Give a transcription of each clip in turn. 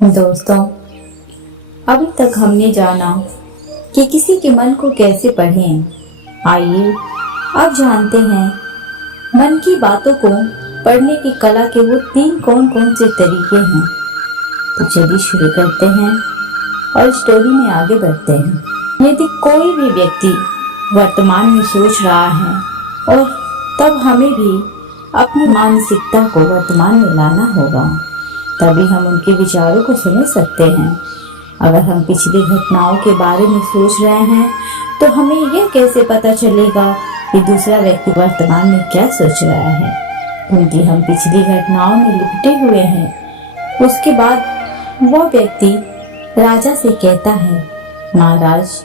दोस्तों, अभी तक हमने जाना कि किसी के मन को कैसे पढ़ें। आइए अब जानते हैं मन की बातों को पढ़ने की कला के वो 3 कौन कौन से तरीके हैं। तो चलिए शुरू करते हैं और स्टोरी में आगे बढ़ते हैं। यदि कोई भी व्यक्ति वर्तमान में सोच रहा है और तब हमें भी अपनी मानसिकता को वर्तमान में लाना होगा, तभी हम उनके विचारों को समझ सकते हैं। अगर हम पिछली घटनाओं के बारे में सोच रहे हैं तो हमें यह कैसे पता चलेगा कि दूसरा व्यक्ति वर्तमान में क्या सोच रहा है, क्योंकि हम पिछली घटनाओं में लिपटे हुए हैं। उसके बाद वह व्यक्ति राजा से कहता है, महाराज,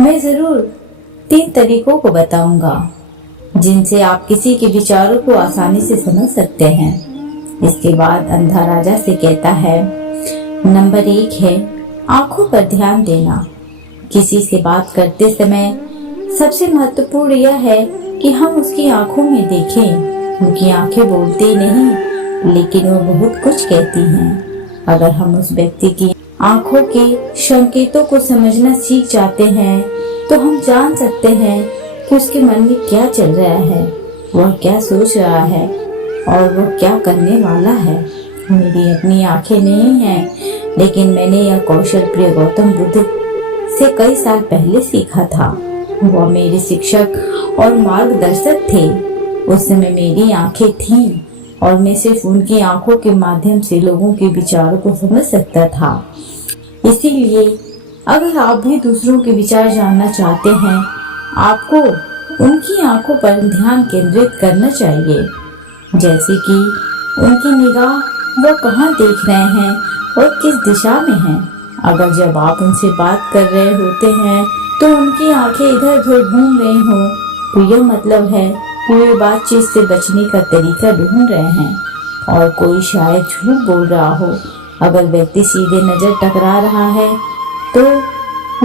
मैं जरूर 3 तरीकों को बताऊंगा जिनसे आप किसी के विचारों को आसानी से समझ सकते हैं। इसके बाद अंधा राजा से कहता है, नंबर 1 है आंखों पर ध्यान देना। किसी से बात करते समय सबसे महत्वपूर्ण यह है कि हम उसकी आंखों में देखें। उनकी आंखें बोलती नहीं, लेकिन वो बहुत कुछ कहती हैं। अगर हम उस व्यक्ति की आंखों के संकेतों को समझना सीख जाते हैं तो हम जान सकते हैं कि उसके मन में क्या चल रहा है, वह क्या सोच रहा है और वह क्या करने वाला है। मेरी अपनी आंखें नहीं हैं, लेकिन मैंने यह कौशल प्रिय गौतम बुद्ध से कई साल पहले सीखा था। वह मेरे शिक्षक और मार्गदर्शक थे। उस समय मेरी आंखें थीं और मैं सिर्फ उनकी आंखों के माध्यम से लोगों के विचारों को समझ सकता था। इसीलिए अगर आप भी दूसरों के विचार जानना चाहते हैं, आपको उनकी आंखों पर ध्यान केंद्रित करना चाहिए, जैसे कि उनकी निगाह वो कहाँ देख रहे हैं और किस दिशा में हैं। अगर जब आप उनसे बात कर रहे होते हैं तो उनकी आंखें इधर उधर घूम रही हो, तो यह मतलब है कि वे बातचीत से बचने का तरीका ढूंढ रहे हैं और कोई शायद झूठ बोल रहा हो। अगर व्यक्ति सीधे नजर टकरा रहा है तो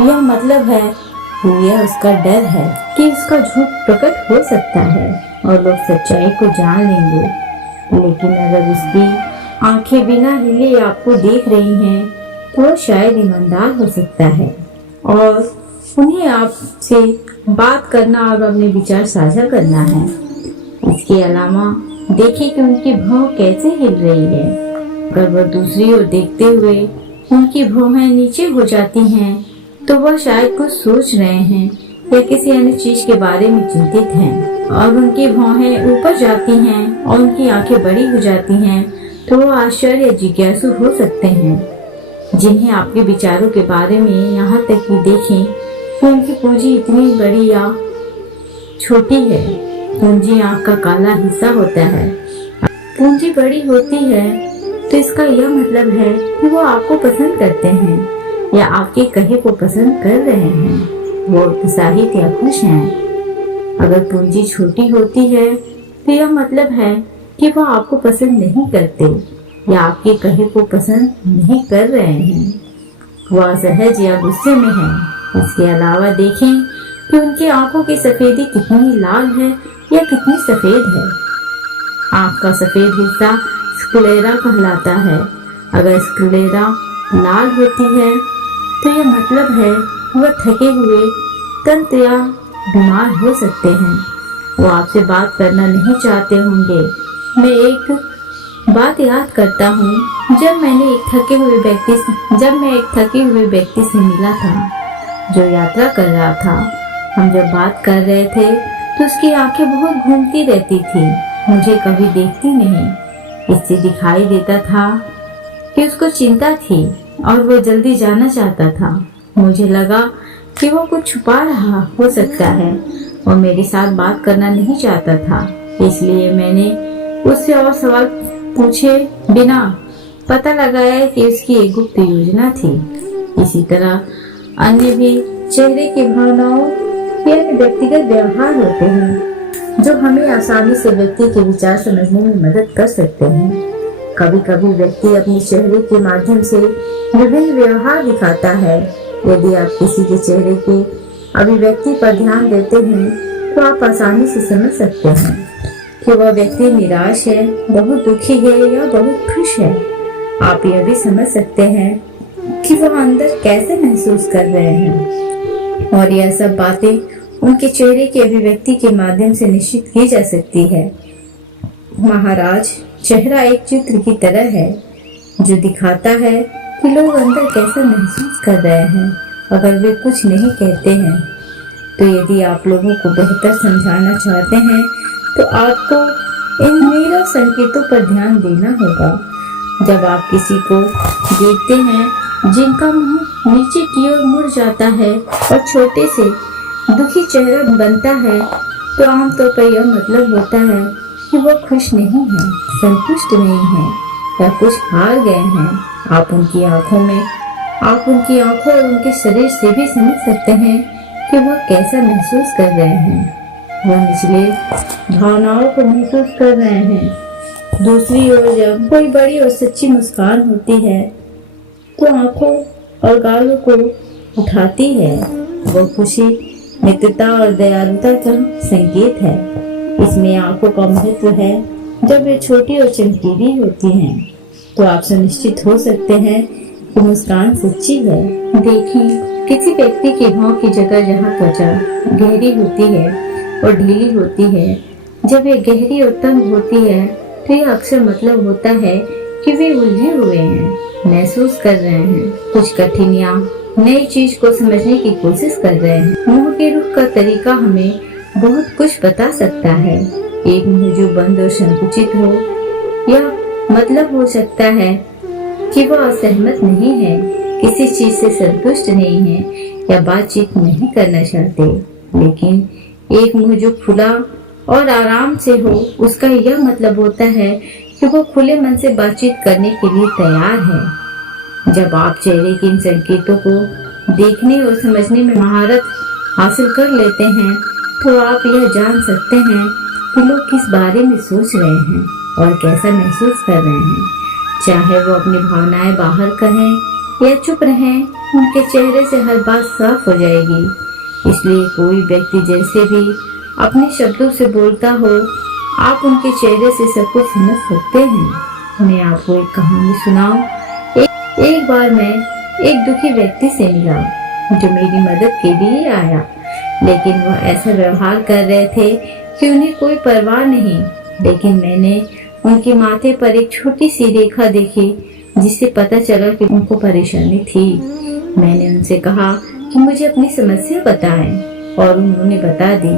यह मतलब है कि यह उसका डर है कि उसका झूठ प्रकट हो सकता है और लोग सच्चाई को जान लेंगे। लेकिन अगर उसकी आंखें बिना हिले आपको देख रही हैं तो वह शायद ईमानदार हो सकता है और उन्हें आपसे बात करना और अपने विचार साझा करना है। इसके अलावा देखिए कि उनकी भौं कैसे हिल रही है। अगर वह दूसरी ओर देखते हुए उनकी भौहें नीचे हो जाती हैं तो वह शायद कुछ सोच रहे हैं या किसी अन्य चीज के बारे में चिंतित हैं। और उनकी भौहें ऊपर जाती हैं और उनकी आंखें बड़ी हो जाती हैं तो वो आश्चर्य या जिज्ञासु हो सकते हैं, जिन्हें आपके विचारों के बारे में यहाँ तक कि देखें कि उनकी पूंजी इतनी बड़ी या छोटी है। पूंजी आंख का काला हिस्सा होता है। पूंजी बड़ी होती है तो इसका यह मतलब है कि वो आपको पसंद करते हैं या आपके कहे को पसंद कर रहे हैं। वो उत्साहित या खुश हैं। अगर पूंजी छोटी होती है तो यह मतलब है कि वह आपको पसंद नहीं करते या आपके कहे को पसंद नहीं कर रहे हैं। वह असहज या गुस्से में है। इसके अलावा देखें कि उनकी आंखों की सफेदी कितनी लाल है या कितनी सफेद है। आंख का सफेद हिस्सा स्क्लेरा कहलाता है। अगर स्क्लेरा लाल होती है तो यह मतलब है वह थके हुए, तंत्र या बीमार हो सकते हैं। वो आपसे बात करना नहीं चाहते होंगे। मैं एक बात याद करता हूँ, जब मैं एक थके हुए व्यक्ति से मिला था जो यात्रा कर रहा था। हम जब बात कर रहे थे तो उसकी आंखें बहुत घूमती रहती थी, मुझे कभी देखती नहीं। इससे दिखाई देता था कि उसको चिंता थी और वो जल्दी जाना चाहता था। मुझे लगा कि वो कुछ छुपा रहा हो सकता है और मेरे साथ बात करना नहीं चाहता था। इसलिए मैंने उससे और सवाल पूछे बिना पता लगाया कि उसकी एक गुप्त योजना थी। इसी तरह अन्य भी चेहरे की भावनाओं या व्यक्तिगत व्यवहार होते हैं जो हमें आसानी से व्यक्ति के विचार समझने में मदद कर सकते हैं। कभी कभी व्यक्ति अपने चेहरे के माध्यम से विभिन्न व्यवहार दिखाता है। यदि आप किसी के चेहरे के अभिव्यक्ति पर ध्यान देते हैं तो आप आसानी से समझ सकते हैं कि वह व्यक्ति निराश है, बहुत दुखी है या बहुत खुश है। आप यह भी समझ सकते हैं कि वह अंदर कैसे महसूस कर रहे हैं, और यह सब बातें उनके चेहरे की अभिव्यक्ति के माध्यम से निश्चित की जा सकती है। महाराज, चेहरा एक चित्र की तरह है जो दिखाता है कि लोग अंदर कैसा महसूस कर रहे हैं अगर वे कुछ नहीं कहते हैं। तो यदि आप लोगों को बेहतर समझाना चाहते हैं तो आपको इन नीरव संकेतों पर ध्यान देना होगा। जब आप किसी को देखते हैं जिनका मुंह नीचे की ओर मुड़ जाता है और छोटे से दुखी चेहरा बनता है, तो आमतौर पर यह मतलब होता है कि वह खुश नहीं है, संतुष्ट नहीं है या कुछ हार गए हैं। आप उनकी आंखों और उनके शरीर से भी समझ सकते हैं कि वह कैसा महसूस कर रहे हैं। वह निचले भावनाओं को महसूस कर रहे हैं। दूसरी ओर जब कोई बड़ी और सच्ची मुस्कान होती है तो आंखों और गालों को उठाती है। वह खुशी, मित्रता और दयालुता का संकेत है। इसमें आंखों का महत्व है। जब वे छोटी और चमकीली होती हैं तो आप सुनिश्चित हो सकते हैं कि मुस्कान सच्ची है। देखें, किसी व्यक्ति के भाव की जगह जहाँ त्वचा गहरी होती है और ढीली होती है, जब ये गहरी और तंग होती है तो यह अक्सर मतलब होता है कि वे उलझे हुए हैं, महसूस कर रहे हैं कुछ कठिन या नई चीज को समझने की कोशिश कर रहे हैं। मुंह के रुख का तरीका हमें बहुत कुछ बता सकता है। एक मुंह जो बंद और संकुचित हो, यह मतलब हो सकता है कि वह असहमत नहीं है, किसी चीज से संतुष्ट नहीं है या बातचीत नहीं करना चाहते। लेकिन एक मुंह जो खुला और आराम से हो, उसका यह मतलब होता है कि वो खुले मन से बातचीत करने के लिए तैयार है। जब आप चेहरे के इन संकेतों को देखने और समझने में महारत हासिल कर लेते हैं तो आप यह जान सकते हैं कि लोग किस बारे में सोच रहे हैं और कैसा महसूस कर रहे हैं। चाहे वो अपनी भावनाएं बाहर कहें या चुप रहें, उनके चेहरे से हर बात साफ हो जाएगी। इसलिए कोई व्यक्ति जैसे भी अपने शब्दों से बोलता हो, आप उनके चेहरे से सब कुछ समझ सकते हैं। मैं आपको एक कहानी सुनाऊं। एक बार मैं एक दुखी व्यक्ति से मिला जो मेरी मदद के लिए आया, लेकिन वह ऐसा व्यवहार कर रहे थे कि उन्हें कोई परवाह नहीं। लेकिन मैंने उनके माथे पर एक छोटी सी रेखा देखी जिससे पता चला कि उनको परेशानी थी। मैंने उनसे कहा कि मुझे अपनी समस्या बताएं और उन्होंने बता दी।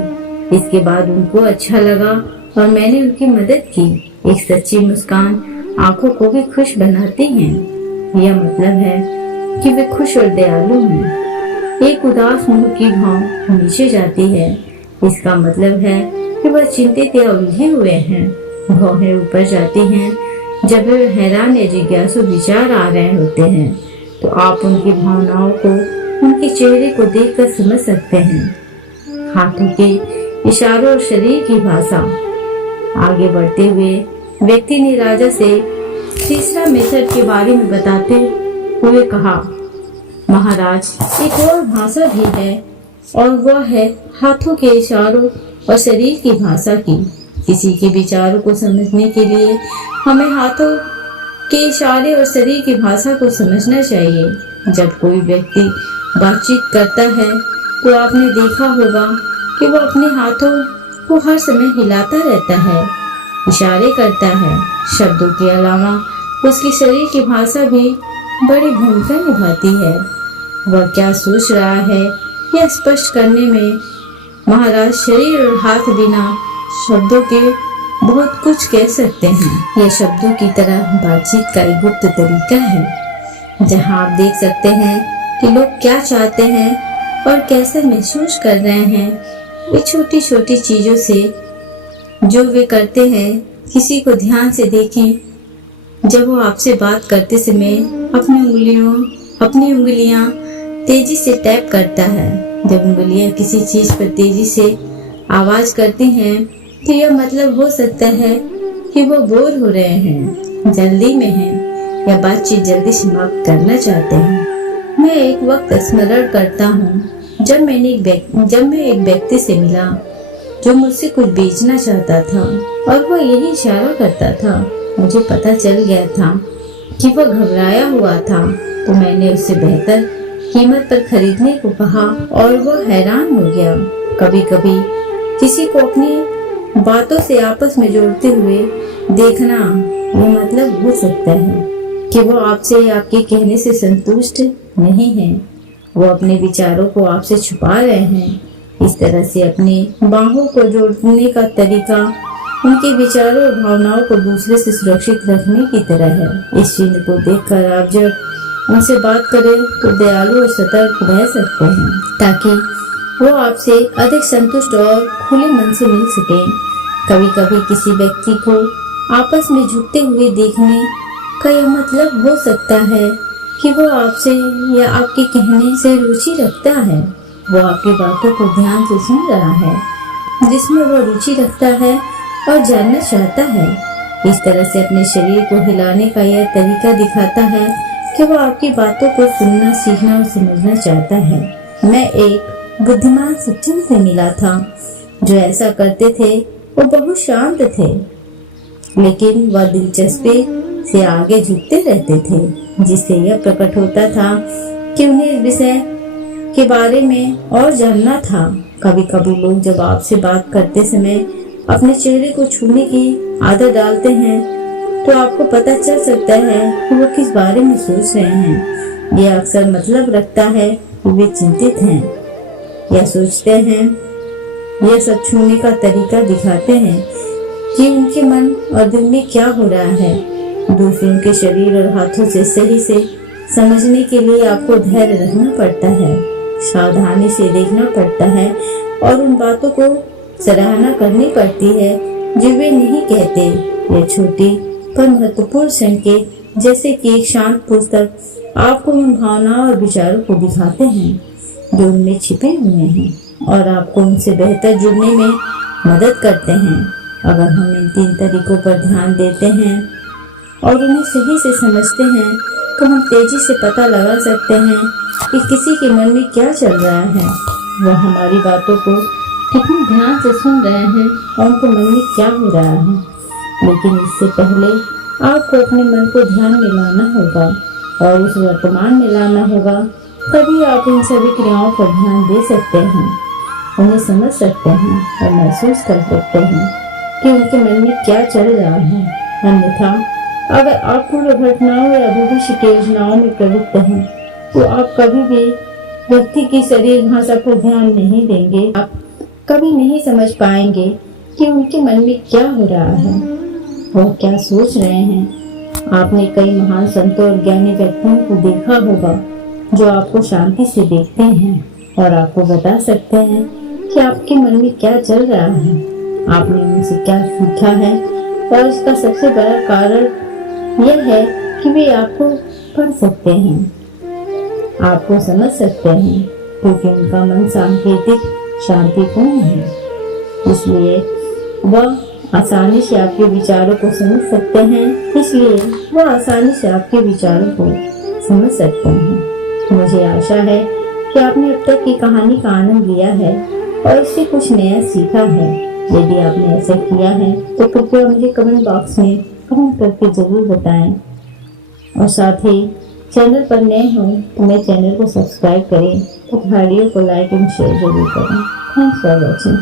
इसके बाद उनको अच्छा लगा और मैंने उनकी मदद की। एक सच्ची मुस्कान आंखों को भी खुश बनाती है। यह मतलब है कि वे खुश और दयालु हैं। एक उदास मुंह की भाव नीचे जाती है, इसका मतलब है कि वह चिंतित या उलझे हुए हैं। भौहें ऊपर जाती हैं जब वे हैरान या जिज्ञासु विचार आ रहे होते हैं। तो आप उनकी भावनाओं को, उनके चेहरे को देखकर समझ सकते हैं। हाथों के इशारों और शरीर की भाषा। आगे बढ़ते हुए व्यक्ति ने राजा से तीसरा मेथड के बारे में बताते हुए कहा, महाराज, एक और भाषा भी है और वह है हाथों के इशारों और शरीर की भाषा की। किसी के विचारों को समझने के लिए हमें हाथों के इशारे और शरीर की भाषा को समझना चाहिए। जब कोई व्यक्ति बातचीत करता है तो आपने देखा होगा कि वो अपने हाथों को हर समय हिलाता रहता है, इशारे करता है। शब्दों के अलावा उसकी शरीर की भाषा भी बड़ी भूमिका निभाती है। वह क्या सोच रहा है यह स्पष्ट करने में महाराज शरीर और हाथ बिना शब्दों के बहुत कुछ कह सकते हैं। यह शब्दों की तरह बातचीत का एक गुप्त तरीका है जहां आप देख सकते हैं कि लोग क्या चाहते हैं और कैसे महसूस कर रहे हैं। वे छोटी छोटी चीजों से जो वे करते हैं, किसी को ध्यान से देखें। जब वो आपसे बात करते समय अपनी उंगलियां तेजी से टैप करता है। जब उंगलियां किसी चीज पर तेजी से आवाज करती हैं तो यह मतलब हो सकता है कि वो बोर हो रहे हैं, जल्दी में हैं या बातचीत जल्दी समाप्त करना चाहते हैं। मैं एक वक्त स्मरण करता हूँ जब मैं एक व्यक्ति से मिला जो मुझसे कुछ बेचना चाहता था और वह यही इशारा करता था। मुझे पता चल गया था कि वह घबराया हुआ था, तो मैंने उससे बेहतर कीमत पर खरीदने को कहा और वह हैरान हो गया। कभी कभी किसी को अपनी बातों से आपस में जोड़ते हुए देखना, ये मतलब हो सकता है कि वो आपसे आपके कहने से संतुष्ट नहीं है, वो अपने विचारों को आपसे छुपा रहे हैं। इस तरह से अपनी बाहों को जोड़ने का तरीका उनके विचारों और भावनाओं को दूसरे से सुरक्षित रखने की तरह है। इस चिन्ह को देखकर आप जब उनसे बात करें तो दयालु और सतर्क रह सकते हैं, ताकि वो आपसे अधिक संतुष्ट और खुले मन से मिल सके। कभी कभी किसी व्यक्ति को आपस में झुकते हुए देखने का यह मतलब हो सकता है कि वो आपसे या आपके कहने से रुचि रखता है। वो आपकी बातों को ध्यान से सुन रहा है, जिसमें वो रुचि रखता है और जानना चाहता है। इस तरह से अपने शरीर को हिलाने का यह तरीका दिखाता है कि वो आपकी बातों को सुनना, सीखना और समझना चाहता है। मैं एक बुद्धिमान सज्जन से मिला था जो ऐसा करते थे। वो बहुत शांत थे, लेकिन वह दिलचस्पी से आगे झुकते रहते थे, जिससे यह प्रकट होता था कि उन्हें इस विषय के बारे में और जानना था। कभी कभी लोग जब आपसे बात करते समय अपने चेहरे को छूने की आदत डालते हैं, तो आपको पता चल सकता है कि वो किस बारे में सोच रहे हैं। यह अक्सर मतलब रखता है कि वे चिंतित हैं या सोचते हैं। यह सब छूने का तरीका दिखाते हैं कि उनके मन और दिल में क्या हो रहा है। दूसरों के शरीर और हाथों से सही से समझने के लिए आपको धैर्य रखना पड़ता है, सावधानी से देखना पड़ता है और उन बातों को सराहना करनी पड़ती है जो वे नहीं कहते। यह छोटी पर महत्वपूर्ण संकेत, जैसे कि एक शांत पुस्तक, आपको उन भावनाओं और विचारों को दिखाते हैं जो उनमें छिपे हुए हैं और आपको उनसे बेहतर जुड़ने में मदद करते हैं। अगर हम इन 3 तरीकों पर ध्यान देते हैं और उन्हें सही से समझते हैं, तो हम तेजी से पता लगा सकते हैं कि किसी के मन में क्या चल रहा है। वह हमारी बातों को कितने ध्यान से सुन रहे हैं और उनको मन में क्या हो रहा है। लेकिन इससे पहले आपको अपने मन को ध्यान में लाना होगा और उस वर्तमान में लाना होगा। तभी आप इन सभी क्रियाओं पर ध्यान दे सकते हैं, उन्हें समझ सकते हैं और महसूस कर सकते हैं कि उनके मन में क्या चल रहा है। अन्यथा अगर आप पूर्व घटनाओं या भविष्य की योजनाओं में प्रवृत्त हैं, तो आप कभी भी व्यक्ति की शरीर भाषा पर ध्यान नहीं देंगे। आप कभी नहीं समझ पाएंगे कि उनके मन में क्या हो रहा है, वह क्या सोच रहे हैं। आपने कई महान संतों और ज्ञानी व्यक्तियों को देखा होगा जो आपको शांति से देखते हैं और आपको बता सकते हैं कि आपके मन में क्या चल रहा है, आपने उनसे क्या सीखा है। और इसका सबसे बड़ा कारण यह है कि वे आपको पढ़ सकते हैं, आपको समझ सकते हैं, क्योंकि उनका मन सांकेतिक शांतिपूर्ण है। इसलिए वह आसानी से आपके विचारों को समझ सकते हैं। मुझे आशा है कि आपने अब तक की कहानी का आनंद लिया है और इससे कुछ नया सीखा है। यदि आपने ऐसा किया है तो कृपया मुझे कमेंट बॉक्स में कमेंट करके जरूर बताएं। और साथ ही चैनल पर नए हो तो मेरे चैनल को सब्सक्राइब करें, तो वीडियो को लाइक एंड शेयर जरूर करें। Thanks for watching.